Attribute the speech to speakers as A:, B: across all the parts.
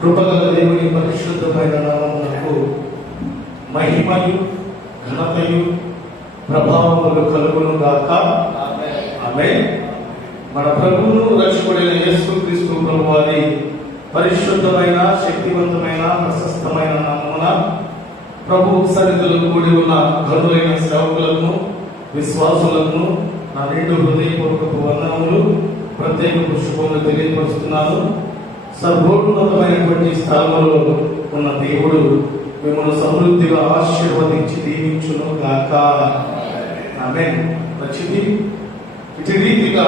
A: కృపగల దేవుని పరిశుద్ధమైన నామమునకు మహిమయు ఘనతయు ప్రభావములు కలుగును గాక. ఆమె మన ప్రభువును రక్షకుడైన యేసు క్రీస్తు ప్రభు వారి పరిశుద్ధమైన శక్తివంతమైన ప్రశస్తమైన నామమున ప్రభు సన్నిధిలో కూడి ఉన్న గనులైన సేవకులను విశ్వాసులను నా రెండు హృదయపూర్వక వందనములు ప్రత్యేక పుష్పములు తెలియపరుస్తున్నాను. సర్వోన్నతమైనటువంటి స్థలంలో ఉన్న దేవుడు మిమ్మల్ని సమృద్ధిగా ఆశీర్వదించి దీవించును గాక. ఆమె నచ్చింది ఇటు రీతిగా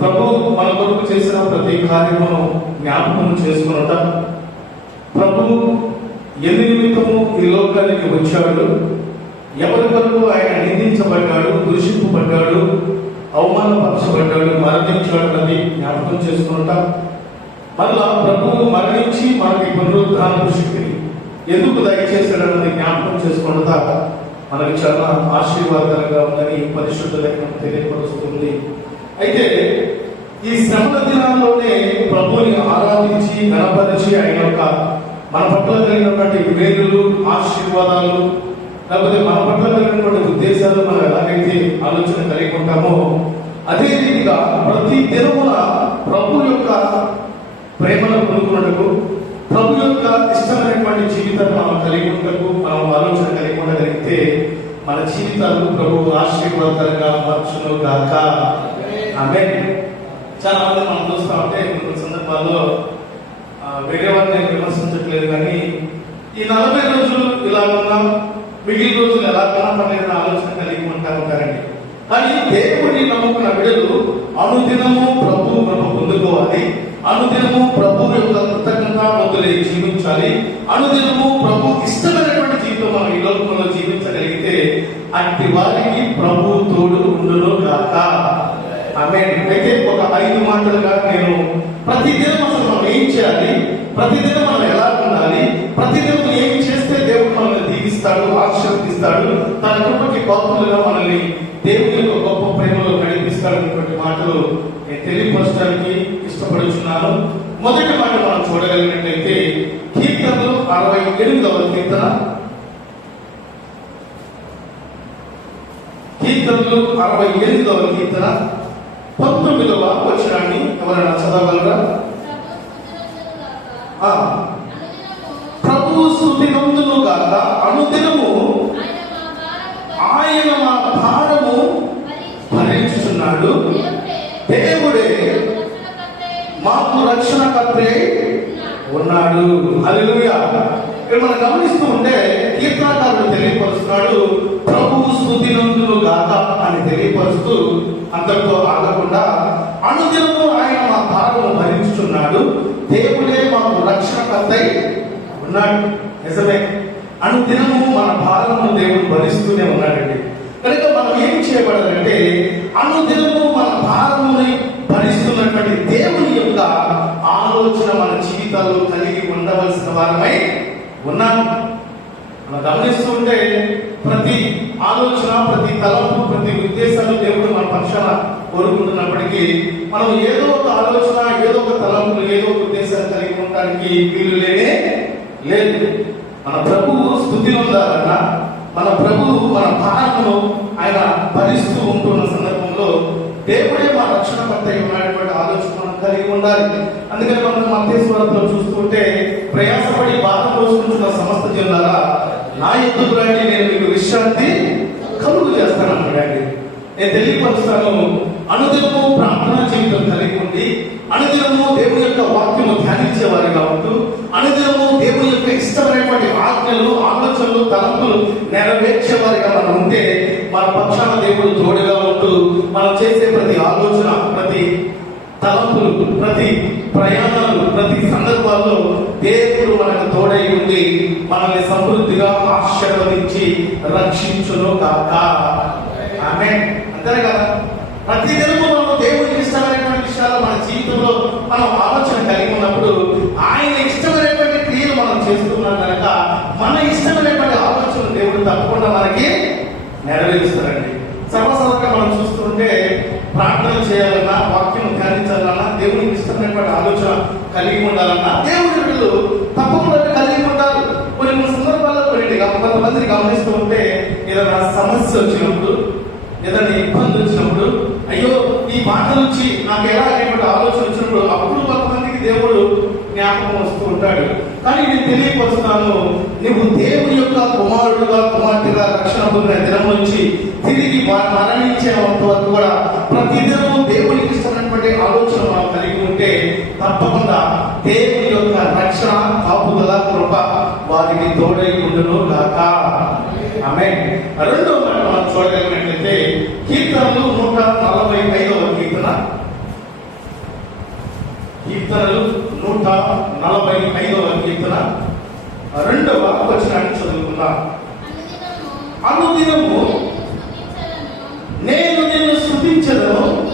A: ప్రభు మన కొరకు చేసిన ప్రతి కార్యమును జ్ఞాపకం చేసుకున్నట. ప్రభు ఎన్ని నిమిత్తము ఈ లోకానికి వచ్చాడు? ఎవరి కొరకు ఆయన నిందించబడ్డాడు? దూషింపబడ్డాడు? అవమానపరచబడ్డాడు మరణించాడు జ్ఞాపకం చేసుకుంటా. మళ్ళా ప్రభువు మరణించి మనకి పునరుద్ధాన శక్తిని ఎందుకు దయచేశాడన్నది జ్ఞాపకం చేసుకుంటా మనకి చాలా ఆశీర్వాదకరంగా ఉందని పరిశుద్ధ లేఖనం తెలియపరుస్తుంది. అయితే ఈ శ్రమల దినాల్లోనే ప్రభుని ఆరాధించి గణపరిచి ఆయన యొక్క మన పట్ల కలిగినటువంటి మేలులు ఆశీర్వాదాలు లేకపోతే మన పట్ల కలిగినటువంటి ఉద్దేశాలు మనం ఎలాగైతే ఆలోచన కలిగి ఉంటామో అదే రీతిగా ప్రతి దినమున ప్రభు యొక్క ప్రేమను పొందుకున్నట్టుకు ప్రభు యొక్క ఇష్టమైనటువంటి జీవితాన్ని మనం కలిగి ఉండటకు మనం ఆలోచన కలిగి ఉండగలిగితే మన జీవితాలు ప్రభు ఆశీర్వాదాలుగా మార్చును గాక ఆమె చాలా మంది మనం చూస్తా ఉంటే కొన్ని సందర్భాల్లో వేరే వారిని విమర్శించట్లేదు కానీ ఈ నలభై రోజులు ఇలా ఉన్నాం మిగిలిన రోజులు ఎలా కనపడలేదని ఆలోచన కలిగి ఉంటా ఉంటారండి కానీ దేవుడిని నమ్ముకున్న బిడ్డలు అనుదినము ప్రభు కృప పొందుకోవాలి. అనుదినము ప్రభు యొక్క కృతజ్ఞత మొదలై జీవించాలి. అనుదినము ప్రభు ఇష్టమైనటువంటి జీవితం మనం ఈ లోకంలో జీవించగలిగితే అట్టి వారికి ప్రభు తోడు ఉండును కాక ఆమె అయితే ఒక ఐదు మాటలుగా నేను ప్రతిదినం అసలు మనం ఏం చేయాలి? ప్రతిదినం మనం ఎలా ఉండాలి? ప్రతిదినం ఏం చేస్తే దేవుడు మనల్ని దీవిస్తాడు ఆశీర్వదిస్తాడు? తన కృపకి పాత్రలుగా మనల్ని దేవుని నేను తెలియపరచడానికి ఇష్టపడుచున్నాను మొదటి మాట మనం చూడగలిగినట్లయితే కీర్తనలు అరవై ఎనిమిదవ కీర్తన. కీర్తనలు అరవై ఎనిమిదవ కీర్తన. పంతొమ్మిదవ వచనాన్ని ఎవరైనా చదవగలరా? ప్రభు నందును గాక అనుదినము ఆయన మా భారము భరించుచున్నాడు. దేవుడే మాకు రక్షణకర్తే ఉన్నాడు. హల్లెలూయా. ఇక్కడ మనం గమనిస్తూ ఉంటే కీర్తనకారుడు తెలియపరుస్తున్నాడు. ప్రభువు స్థుతి నందులు గాక అని తెలియపరుస్తూ అంతటితో ఆగకుండా అనుదినము ఆయన మా భారము భరించుతున్నాడు దేవుడే మాకు రక్షణకర్తై ఉన్నాడు. నిజమే. అనుదినము మన భారము దేవుడు భరిస్తూనే ఉన్నాడండి. కనుక మనం ఏం చేయబడాలంటే అనుదినము భారముని భరిస్తున్నటువంటి దేవుని యొక్క ఆలోచన మన జీవితాల్లో కలిగి ఉండవలసిన వారమై ఉన్నాం మనం గమనిస్తూ ఉంటే ప్రతి ఆలోచన ప్రతి తలంపు ప్రతి ఉద్దేశాలు దేవుడు మన పక్షాన కోరుకుంటున్నప్పటికీ మనం ఏదో ఒక ఆలోచన ఏదో ఒక తలంపు ఏదో ఒక ఉద్దేశాలు కలిగి ఉండడానికి వీలు లేనే లేదు. మన ప్రభువు స్థుతి ఉండాలన్నా మన ప్రభువు మన భారమును ఆయన భరిస్తూ ఉంటున్న సందర్భంలో దేవుడే మా రక్షణ కర్త ఉన్నటువంటి ఆలోచన మనం కలిగి ఉండాలి. అందుకని మనం మధ్యస్వరంలో చూస్తుంటే ప్రయాసపడి బాధ పోసుకుంటున్న సమస్త జిల్లారా నా ఎద్దుకు రండి? నేను మీకు విశ్రాంతి కలుగు చేస్తాను అన్నాడండి నేను తెలియపరుస్తాను. అనుదినము ప్రార్థన జీవితం కలిగి ఉండి అనుదినము దేవుని యొక్క వాక్యము ధ్యానించే వారిగా ఉంటూ అనుదినము దేవుని యొక్క ఇష్టమైనటువంటి ఆజ్ఞలు ఆలోచన తలంపులు నెరవేర్చే వారిగా మనం ఉంటే మన పక్షాన దేవుడు తోడుగా ఉంటూ మనం చేసే ప్రతి ఆలోచన ప్రతి తలంపులు ప్రతి ప్రయాణాలు ప్రతి సందర్భాల్లో దేవుడు మనకు తోడై ఉండి మనల్ని సమృద్ధిగా ఆశీర్వదించి రక్షించును కాక ఆమె అంతే కదా? ప్రతి దినము మనం దేవుడికి ఇష్టమైనటువంటి విషయాలు మన జీవితంలో మనం ఆలోచన కలిగి ఉన్నప్పుడు ఆయన ఇష్టమైనటువంటి క్రియలు మనం చేస్తున్నాం కనుక మన ఇష్టమైనటువంటి ఆలోచన కూడా మనకి నెరవేరుస్తారండి. సర్వసాధారణంగా మనం చూస్తుంటే ప్రార్థన చేయాలన్నా వాక్యం ధ్యానించాలన్నా దేవునికి ఇష్టమైనటువంటి ఆలోచన కలిగి ఉండాలన్నా దేవుడి బిడ్డలు తప్పకుండా కలిగి ఉండాలి. కొన్ని కొన్ని సందర్భాల్లో కొన్ని కొంతమందిని గమనిస్తూ ఉంటే ఏదైనా సమస్య వచ్చినప్పుడు ఏదైనా ఇబ్బంది వచ్చినప్పుడు అయ్యో ఈ మాట నుంచి నాకు ఎలా అనేటువంటి ఆలోచన వచ్చినప్పుడు అప్పుడు కొంతమందికి దేవుడు జ్ఞాపకం వస్తూ ఉంటాడు. కానీ నేను తెలియపరుస్తున్నాను నువ్వు దేవుని యొక్క కుమారుడుగా కుమార్తెగా రక్షణ పొందిన దినం నుంచి తిరిగి మరణించే మరణించేంత వరకు కూడా ప్రతి దినము దేవునికి ఇష్టమైనటువంటి ఆలోచన మనం కలిగి ఉంటే తప్పకుండా దేవుని యొక్క రక్షణ కాపుదల కృప వారికి తోడై ఉండును గాక. ఆమె రెండో మనం చూడగలిగినట్లయితే కీర్తనలు నూట నలభై ఐదవ కీర్తన. కీర్తనలు నూట నలభై ఐదవ కీర్తన. రెండవ వచనాన్ని చదువుకుందాం. అనుదినము నేను నిన్ను స్థుతించదను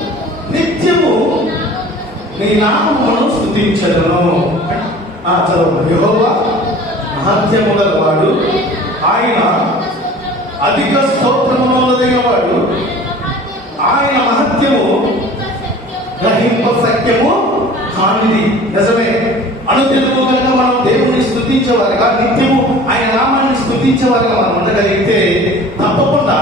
A: నిత్యము నీ నామమును స్థుతించదను ఆ చదువు యెహోవా మహత్యము గలవాడు. ఆయన అధిక స్తోత్రములదైన వాడు ఆయన మహత్యము గ్రహింప సత్యము కానిది నిజమే. అనుదినము కనుక మనం దేవుని స్థుతించేవారుగా నిత్యము ఆయన నామాన్ని స్థుతించేవారుగా మనం ఉండగలిగితే తప్పకుండా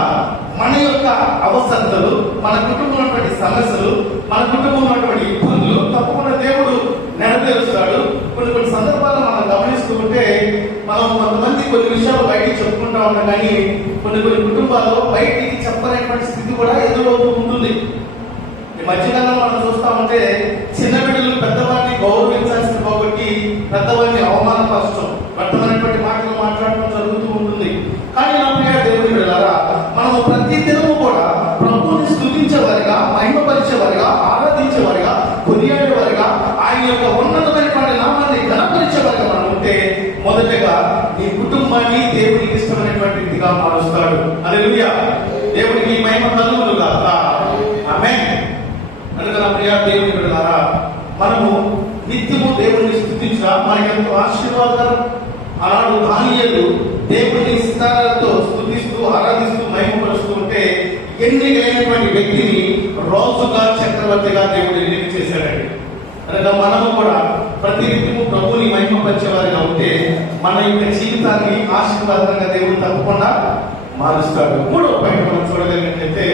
A: మన యొక్క అవసరతలు మన కుటుంబంలో ఉన్నటువంటి సమస్యలు మన కుటుంబంలో ఉన్నటువంటి ఇబ్బందులు తప్పకుండా దేవుడు నెరవేరుస్తాడు. కొన్ని కొన్ని సందర్భాలు మనం గమనిస్తూ ఉంటే మనం కొంతమంది కొన్ని విషయాలు బయటికి చెప్పుకుంటా ఉంటాం కానీ కొన్ని కొన్ని కుటుంబాల్లో బయటికి చెప్పలేనటువంటి స్థితి కూడా ఎదురవుతూ ఉంటుంది. ఈ మధ్యకాలంలో మనం చూస్తా ఉంటే చిన్న బిడ్డలు పెద్దవాడిని గౌరవ కాబట్టి పెద్దవారిని అవమానపరచడం వ్యర్థమైనటువంటి మాటలు మాట్లాడటం జరుగుతూ ఉంటుంది కానీ నా ప్రియ దేవుని బిడ్డలారా మనము ప్రతి దినము కూడా ప్రభువుని స్థుతించేవారిగా మహిమపరిచేవారిగా ఆరాధించేవారిగా కొనియాడేవారిగా ఆయన యొక్క ఉన్నతమైనటువంటి నామాన్ని గణపరిచేవారిగా మనం ఉంటే మొదటగా నీ కుటుంబాన్ని దేవునికి ఇష్టమైనటువంటి వ్యక్తిగా మారుస్తాడు అని దేవునికి మహిమ కలుగులు కాక ఆమె కనుక నా ప్రియ దేవుని బిడ్డలారా మనము నిత్యము దేవుని స్థుతించగా మనకి ఎంతో ఆశీర్వాదకరం అలాంటి దానియేలు దేవుని స్థానాలతో స్థుతిస్తూ ఆరాధిస్తూ మహిమపరుస్తూ ఉంటే ఎన్నికైనటువంటి వ్యక్తిని రోజుగా చక్రవర్తిగా దేవుడు ఎన్నిక చేశాడండి. కనుక మనము కూడా ప్రతి నిత్యము ప్రభుని మహిమపరిచేవారిగా ఉంటే మన యొక్క జీవితాన్ని ఆశీర్వాదంగా దేవుడు తప్పకుండా మారుస్తాడు మూడో పాయింట్ మనం చూడగలిగినట్లయితే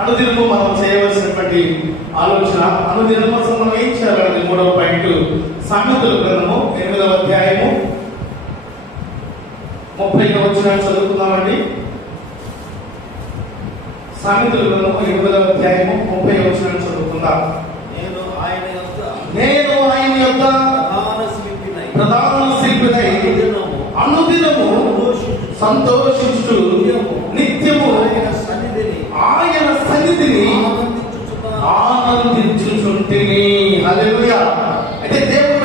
A: అనుదినము మనం చేయవలసినటువంటి ఆలోచన అనుదినం కోసం మనం ఏం చేయాలన్నది మూడవ పాయింట్. సామెతల గ్రంథము ఎనిమిదవ అధ్యాయము ముప్పై వచ్చిన చదువుకుందామండి. సామెతల గ్రంథము ఎనిమిదవ అధ్యాయము ముప్పై వచ్చిన చదువుకుందాం.
B: నేను ఆయన యొక్క
A: నేను ఆయన యొక్క
B: ప్రధాన శిల్పినై.
A: ప్రధాన శిల్పినై.
B: అనుదినము
A: అనుదినము
B: సంతోషించుచు
A: సంతోషించుచు నిత్యము
B: ఆయన సన్నిధిని
A: ఆయన సన్నిధిని హల్లెలూయా. అయితే దేవుడు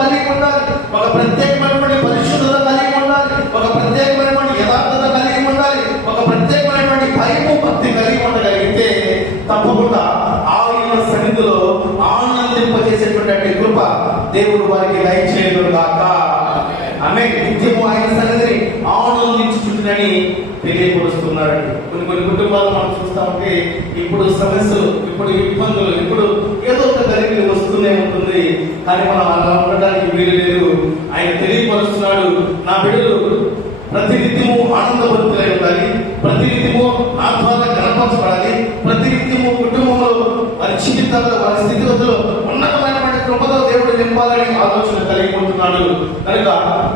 A: కలిగి ఉండాలి. ఒక ప్రత్యేకమైనటువంటి పరిశుద్ధత కలిగి ఉండాలి. ఒక ప్రత్యేకమైనటువంటి యథార్థత కలిగి ఉండాలి. ఒక ప్రత్యేకమైనటువంటి భయము భక్తి కలిగి ఉండగలిగితే తప్పకుండా ఆయన సన్నిధిలో ఆనందింపజేసేటువంటి కృప దేవుడు వారికి దయచేయడం కాక ఆమె నిత్యము ఆయన సన్నిధిని ఆనందించుచుంటునని తెలియపరుస్తున్నారండి. కొన్ని కొన్ని కుటుంబాలు మనం చూస్తా ఉంటే ఇప్పుడు సమస్యలు ఇప్పుడు ఇబ్బందులు ఇప్పుడు ఏదో ఒక కలిగి కానీ మనం అలా ఉండడానికి వీలు లేదు ఆయన తెలియపరుస్తున్నాడు. నా బిడ్డలు ప్రతినిత్యము ఆనందవంతులై ఉండాలి. ప్రతినిత్యము నా ద్వారా కనపరచబడాలి. ప్రతినిత్యము కుటుంబంలో వారి జీవితాల్లో వారి స్థితిగతులు ఉన్నతమైనటువంటి కృపతో దేవుడు నింపాలని ఆలోచన కలిగి ఉంటున్నాడు. కనుక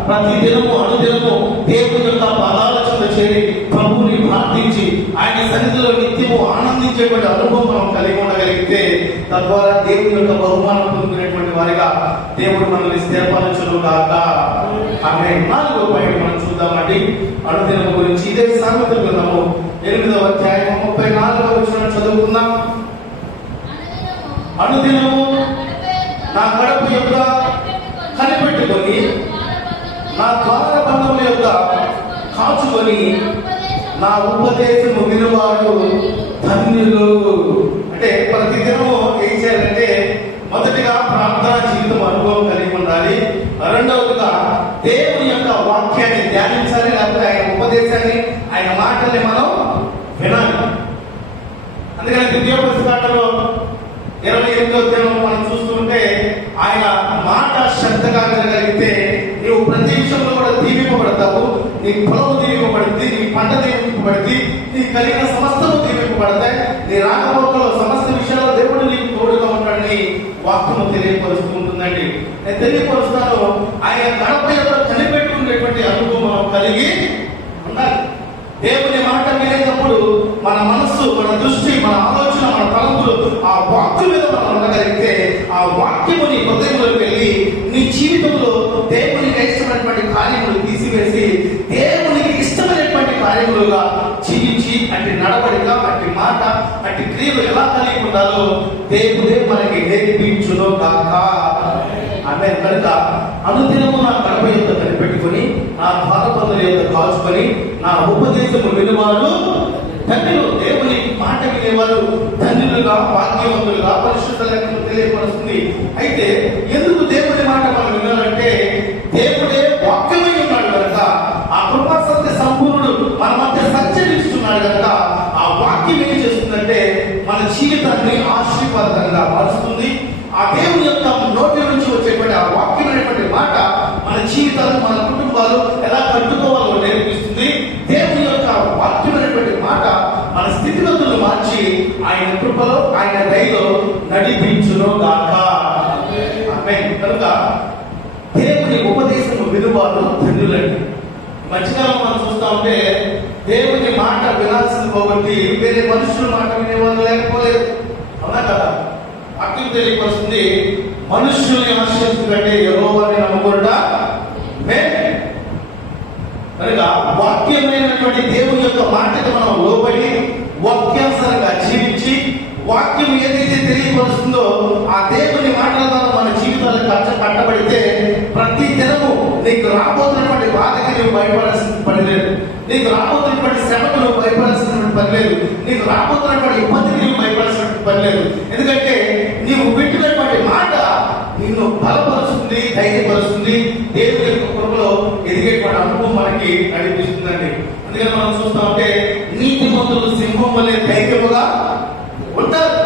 A: ప్రతి దినము అనుదినము దేవుని యొక్క పాదాల చెంత చేరి ప్రభువుని ప్రార్థించి ఆయన సన్నిధిలో నిత్యము ఆనందించేటువంటి అనుభవం మనం కలిగి ఉండగలిగితే తద్వారా దేవుని యొక్క బహుమానం పొందుకునేటువంటి వారిగా దేవుడు మనల్ని స్థిరపరచును కాక అనే నాలుగో పాయింట్ మనం చూద్దామండి. అనుదినం గురించి ఇదే సామెతలు గ్రంథము. ఎనిమిదవ అధ్యాయం ముప్పై నాలుగవ వచ్చిన చదువుకుందాం. అనుదినము నా గడప యొక్క కనిపెట్టుకొని నా ద్వార బంధముల యొక్క కాచుకొని నా ఉపదేశము వినువాడు ధన్యులు. అంటే ప్రతి దినము మొదటిగా ప్రార్థనా జీవితం అనుభవం కలిగి ఉండాలి. రెండవదిగా దేవుని యొక్క వాక్యాన్ని ధ్యానించాలి లేకపోతే ఆయన ఉపదేశాన్ని ఆయన మాటల్ని మనం వినాలి. అందుకని ద్వితీయ పుస్తకాలలో ఇరవై ఎనిమిదో దినం మనం చూస్తుంటే ఆయన మాట శ్రద్ధగా వినగలిగితే నీవు ప్రతి విషయంలో కూడా దీవింపబడతావు నీ పొలము దీవింపబడింది నీ పంట దీవింపబడింది నీ కలిగిన సమస్తము దీవింపబడతాయి నీ రాకపోకలో సమస్త విషయాల్లో దేవుడు నీకు తోడుగా ఉంటాడని వాక్యము తెలియపరుస్తూ ఉంటుందండి నేను తెలియపరుస్తాను ఆయన గడప యొక్క కనిపెట్టుకునేటువంటి అనుభవం మనం కలిగి ఉండాలి. దేవుని మాట వినేటప్పుడు మన మనస్సు మన దృష్టి మన ఆలోచన మన తలంపులు ఆ వాక్యం మీద మనం ఉండగలిగితే ఆ వాక్యము నీ హృదయంలోకి వెళ్ళి నీ జీవితంలో దేవునికి ఇష్టమైనటువంటి కార్యములు తీసివేసి దేవునికి ఇష్టమైనటువంటి కార్యములుగా జీవించి అట్టి నడవడిక అట్టి మాట అట్టి క్రియలు ఎలా కలిగి ఉండాలో దేవుడే మనకి నేర్పించును కాక ఆమె కనుక అనుదినము నా కడప యొక్క కనిపెట్టుకొని నా భారపదుల యొక్క కాల్చుకొని నా ఉపదేశము వినువారు తండ్రిలో దేవుని మాట వినేవారు తండ్రులుగా భాగ్యవంతులుగా పరిశుద్ధ తెలియపరుస్తుంది. అయితే ఎందుకు దేవుని మాట మనం వినాలంటే దేవుడే ఆశీర్వాదకరంగా మారుస్తుంది ఆ దేవుని యొక్క నోటి నుంచి వచ్చేటువంటి ఆ వాక్యం అనేటువంటి మాట మన జీవితాలు మన కుటుంబాలు ఎలా కట్టుకోవాలో నేర్పిస్తుంది. దేవుని యొక్క వాక్యం అనేటువంటి మాట మన స్థితిగతులు మార్చి ఆయన కృపలో ఆయన దయలో నడిపించును గాక. కనుక దేవుని ఉపదేశము వినువారు ధన్యులండి. మధ్యకాలం మనం చూస్తా ఉంటే దేవుని మాట వినాల్సింది పోగొట్టి వేరే మనుషుల మాట వినేవాళ్ళు లేకపోలేదు. అవునా కదా? అక్కడ తెలియపరుస్తుంది మనుష్యుల్ని ఆశ్రయిస్తుందంటే యెహోవాని నమ్ముకుంటా కనుక వాక్యమైనటువంటి దేవుని యొక్క మాటకి మనం లోబడి వాక్యానుసారంగా జీవించి వాక్యం ఏదైతే తెలియపరుస్తుందో ఆ దేవుని మాటల ద్వారా మన జీవితాలకు కట్ట కట్టబడితే ప్రతి దినము నీకు రాబోతున్నటువంటి బాధకి నువ్వు భయపడాల్సిన పని లేదు. నీకు రాబోతున్నటువంటి శ్రమకు నువ్వు భయపడాల్సినటువంటి పని లేదు. నీకు రాబోతున్నటువంటి ఇబ్బందికి నువ్వు భయపడాల్సిన పని లేదు ఎందుకంటే నీవు పెట్టినటువంటి మాట నిన్ను బలపరుస్తుంది ధైర్యపరుస్తుంది. దేవుని యొక్క కృపలో ఎదిగేటువంటి అనుభవం మనకి నడిపిస్తుందండి అందుకని మనం చూస్తా ఉంటే నీతి మంతులు సింహం వల్లే ధైర్యముగా ఉంటారు.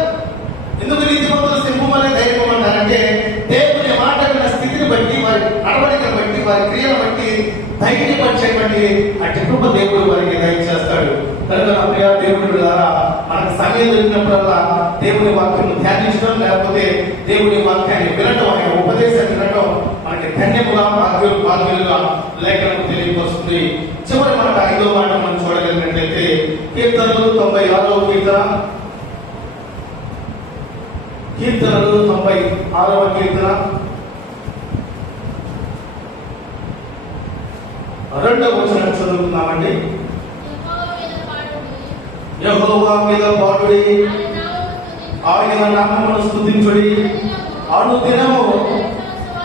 A: ఎందుకు నీతి మంతులు సింహం వల్లే ధైర్యం అంటారంటే దేవుని మాట స్థితిని బట్టి వారి నడవడికను బట్టి వారి క్రియను బట్టి ధైర్యపరిచేటువంటి అటు కృప దేవుడు వారికి దయచేస్తాడు. కనుక నా ప్రియ దేవుడు ద్వారా మనకు సమయం దొరికినప్పుడల్లా దేవుని వాక్యం ధ్యానించడం లేకపోతే దేవుని వాక్యాన్ని వినటం ఆయన ఉపదేశాన్ని వినటం మనకి ధన్యముగా భాగ్యులు భాగ్యులుగా లేఖనం తెలియపరుస్తుంది. చివరి మనకు ఐదో మాట మనం చూడగలిగినట్లయితే కీర్తనలు తొంభై ఆరో కీర్తన. కీర్తనలు తొంభై ఆరవ కీర్తన. రెండవ వచనం చదువుతున్నామండి యెహోవా మీద పాటుడి. ఆయన నామమును స్తుతించుడి. అనుదినము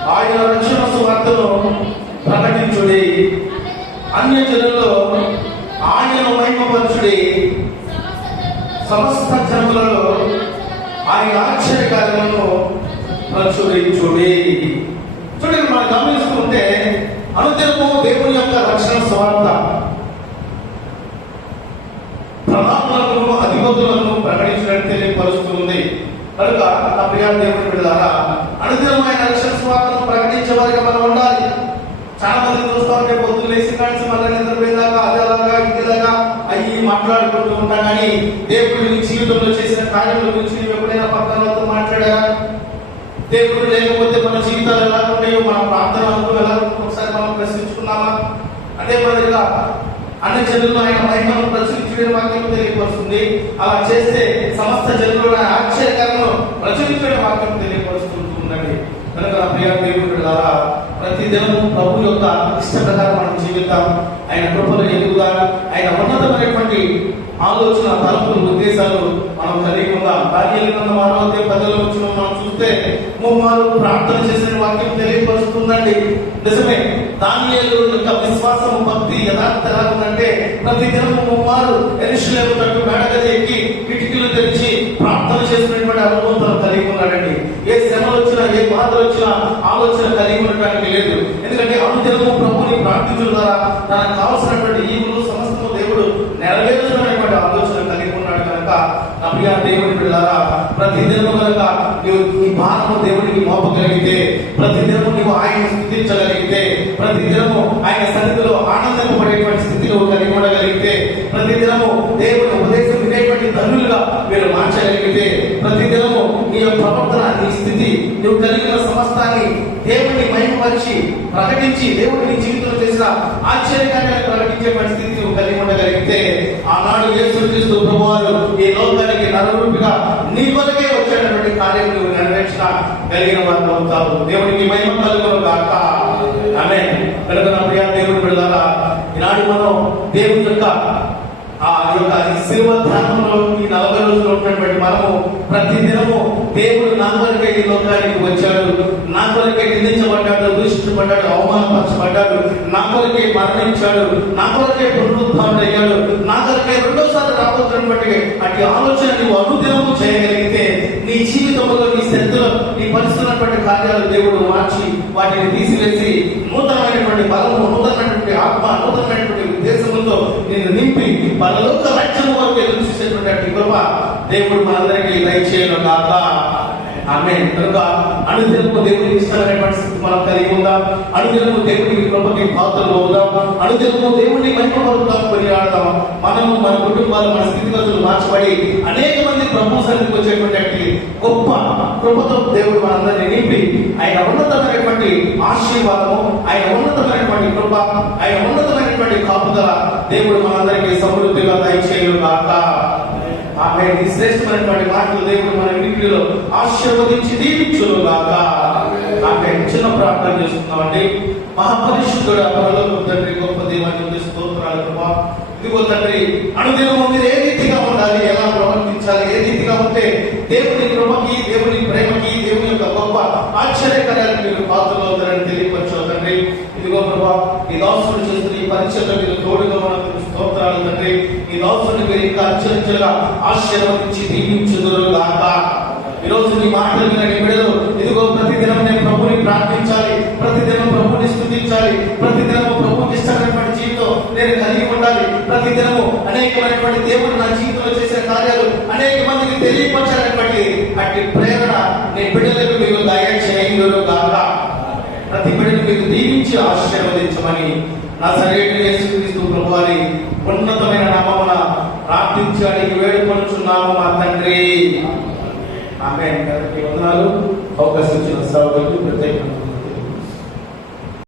A: ఆయన రక్షణ సువార్తను ప్రకటించుడి. అన్య జనుల్లో ఆయన మహిమపరచుడి. సమస్త జనములలో ఆయన ఆశ్చర్యకార్యములను ప్రచురించుడి. చూడండి మనం గమనిస్తుంటే అనుదినము దేవుని యొక్క రక్షణ సువార్త. విరోధులను ప్రకటించినట్టు తెలియపరుస్తుంది కనుక నా ప్రియా దేవుడి బిడ్డారా అనుదినమైన రక్షణ స్వార్థను ప్రకటించే వారికి మనం ఉండాలి. చాలా మంది చూస్తామంటే పొద్దున్న లేచి కానీ మళ్ళీ నిద్రపోయేలాగా అదేలాగా ఇదేలాగా అయ్యి మాట్లాడుకుంటూ ఉంటా కానీ దేవుడు నీ జీవితంలో చేసిన కార్యముల గురించి నువ్వు ఎప్పుడైనా పక్కనతో మాట్లాడారా దేవుడు లేకపోతే మన జీవితాలు ఎలా ఉన్నాయో మన ప్రార్థన అనుకో ఎలా ఒకసారి మనం ప్రశ్నించుకున్నామా అదే మాదిరిగా అన్ని చదువులు ఆయన మహిమను ప్రశ్నించు సూర్యుడి వాక్యం తెలియపరుస్తుంది. అలా చేస్తే సమస్త జనులు ఆయన ఆశ్చర్యకరను ప్రచురించడం వాక్యం తెలియపరుస్తుంటుందండి కనుక నా ప్రియ దేవుడు ద్వారా దినము ప్రభు యొక్క ఇష్ట ప్రకారం మనం జీవితాం. ఆయన కృపలు ఎదుగుదా? ఆయన ఉన్నతమైనటువంటి ఆలోచన తలపులు ఉద్దేశాలు మనం కలిగి ఉందాం కార్యాలయం వారో పదలో వచ్చిన మనం చూస్తే ముమ్మారు ప్రార్థన చేసిన వాక్యం తెలియపరుస్తుందండి. నిజమే దానియలు యొక్క విశ్వాసం భక్తి యథార్థ ఎలా ఉందంటే ప్రతి దినము ముమ్మారు ఎరుషులేము తట్టు మేడగది ఎక్కి ప్రార్థన చేసినటువంటి అనుభవం తను కలిగి ఉన్నాడండి. ఏ శ్రమలు వచ్చినా ఏ బాధలు వచ్చినా ఆలోచన కలిగి ఉండటానికి లేదు. ఎందుకంటే అనుదినము ప్రభుని ప్రార్థించడం ద్వారా తనకు కావలసినటువంటి ఈవులు సమస్తము దేవుడు నెరవేర్చుకునేటువంటి ఆలోచన కలిగి ఉన్నాడు కనుక నా ప్రియ దేవుని బిడ్డలారా ప్రతి దినము కనుక నీవు నీ భారము దేవుడికి మోపగలిగితే ప్రతి దినము నీవు ఆయన స్థుతించగలిగితే ప్రతి దినము ఆయన సన్నిధిలో ఆనందింపబడేటువంటి స్థితిలో కలిగి ఉండగలిగితే ప్రతి దినము దేవుని ఉపదేశం వినేటువంటి ధనులుగా మీరు మార్చగలిగితే ప్రతి దినము నీ యొక్క ప్రవర్తన నీ స్థితి నువ్వు కలిగిన సమస్తాన్ని దేవుని మహిమపరిచి ప్రకటించి దేవుడు నీ జీవితంలో చేసిన ఆశ్చర్యకార్యాన్ని ప్రకటించే పరిస్థితి కలిగి ఉండగలిగితే ఆనాడు యేసుక్రీస్తు ప్రభువారు ఈ లోకానికి నరూపిగా నీ కొరకే వచ్చేటటువంటి కార్యం నువ్వు నెరవేర్చిన కలిగిన వారు అవుతావు దేవునికి మహిమ కలుగును కాక ఆమె కనుక నా ప్రియ దేవుని బిడ్డలారా ఈనాడు మనం దేవుని యొక్క ఆ యొక్క శివ ధ్యానంలో ఈ నలభై రోజులు ఉన్నటువంటి మనము ప్రతి దినము దేవుడు నా కొరకే ఈ లోకానికి వచ్చాడు నా కొరకే నిందించబడ్డాడు దూషించబడ్డాడు అవమానపరచబడ్డాడు నా కొరకే మరణించాడు నా కొరకే పునరుద్ధారుడయ్యాడు నా కొరకే రెండోసారి రాబోతున్న బట్టి అటు ఆలోచన నీవు అనుదినము చేయగలిగితే నీ జీవితంలో నీ శక్తిలో నీ పరిస్థితున్నటువంటి కార్యాలు దేవుడు మార్చి వాటిని తీసివేసి నూతనమైనటువంటి బలము నూతనమైనటువంటి ఆత్మ నూతనమైనటువంటి ఉద్దేశంతో నేను నింపి పరలోక రాజ్యం వరకు ఎదురు చూసేటువంటి కృప దేవుడు మనందరికీ దయచేయను కాక ఆమె కనుక అనుదినము దేవుడికి ఇష్టమైనటువంటి స్థితి మనం కలిగి ఉందాం. అనుదినము దేవునికి కృపకి పాత్రలో అవుదాం అనుదినము దేవుని మహిమపరుద్దాం కొనియాడదాం మనము మన కుటుంబాలు మన స్థితిగతులు మార్చబడి అనేక మంది ప్రభు సన్నిధికి వచ్చేటువంటి గొప్ప కృపతో దేవుడు మనందరినీ నింపి ఆయన ఉన్నతమైనటువంటి ఆశీర్వాదము ఆయన ఉన్నతమైనటువంటి కృప ఆయన ఉన్నతమైనటువంటి కాపుదల దేవుడు మనందరికీ సమృద్ధిగా దయచేయను కాక ఆమె శ్రేష్టమైనటువంటి మాటలు దేవుడు మన వినికిలో ఆశీర్వదించి దీవించును గాక ఆమె చిన్న ప్రార్థన చేస్తున్నామండి. మహాపరిశుద్ధుడు పరలోకం తండ్రి గొప్ప దేవాన్ని స్తోత్రాలు కృపా ఇదిగో తండ్రి అనుదేవం మీరు ఏ రీతిగా ఉండాలి ఎలా ప్రవర్తించాలి ఏ రీతిగా ఉంటే దేవుని కృపకి దేవుని ప్రేమకి దేవుని యొక్క గొప్ప ఆశ్చర్యకరానికి మీరు పాత్రలు అవుతారని తెలియపరచు తండ్రి. ఇదిగో ప్రభా ఈ దాసుడు చేస్తున్న ఈ పరిచయంలో మీరు తోడుగా మనకు స్తోత్రాలు తండ్రి. దాసుని మీరు ఇంకా అత్యంతగా ఆశీర్వదించి దీవించుదురు గాక. ఈరోజు నీ మాటలు వినని బిడ్డలు ఇదిగో ప్రతి దినం నేను ప్రభుని ప్రార్థించాలి ప్రతి దినం ప్రభుని స్థుతించాలి ప్రతి దినము ప్రభుకి ఇష్టమైనటువంటి జీవితం నేను కలిగి ఉండాలి ప్రతి దినము అనేకమైనటువంటి దేవుడు నా జీవితంలో చేసిన కార్యాలు అనేక మందికి తెలియపరచాలి అట్టి ప్రేరణ నీ బిడ్డలకు మీరు దయచేయుదురు గాక ప్రతి బిడ్డను మీకు దీవించి ఆశీర్వదించమని నా సరైన యేసుక్రీస్తు ప్రభువారి ఉన్నతమైన నామమున ప్రార్థించి అడిగి మా తండ్రి. ఆమె వందనాలు. అవకాశం ఇచ్చిన సభకు ప్రత్యేకంగా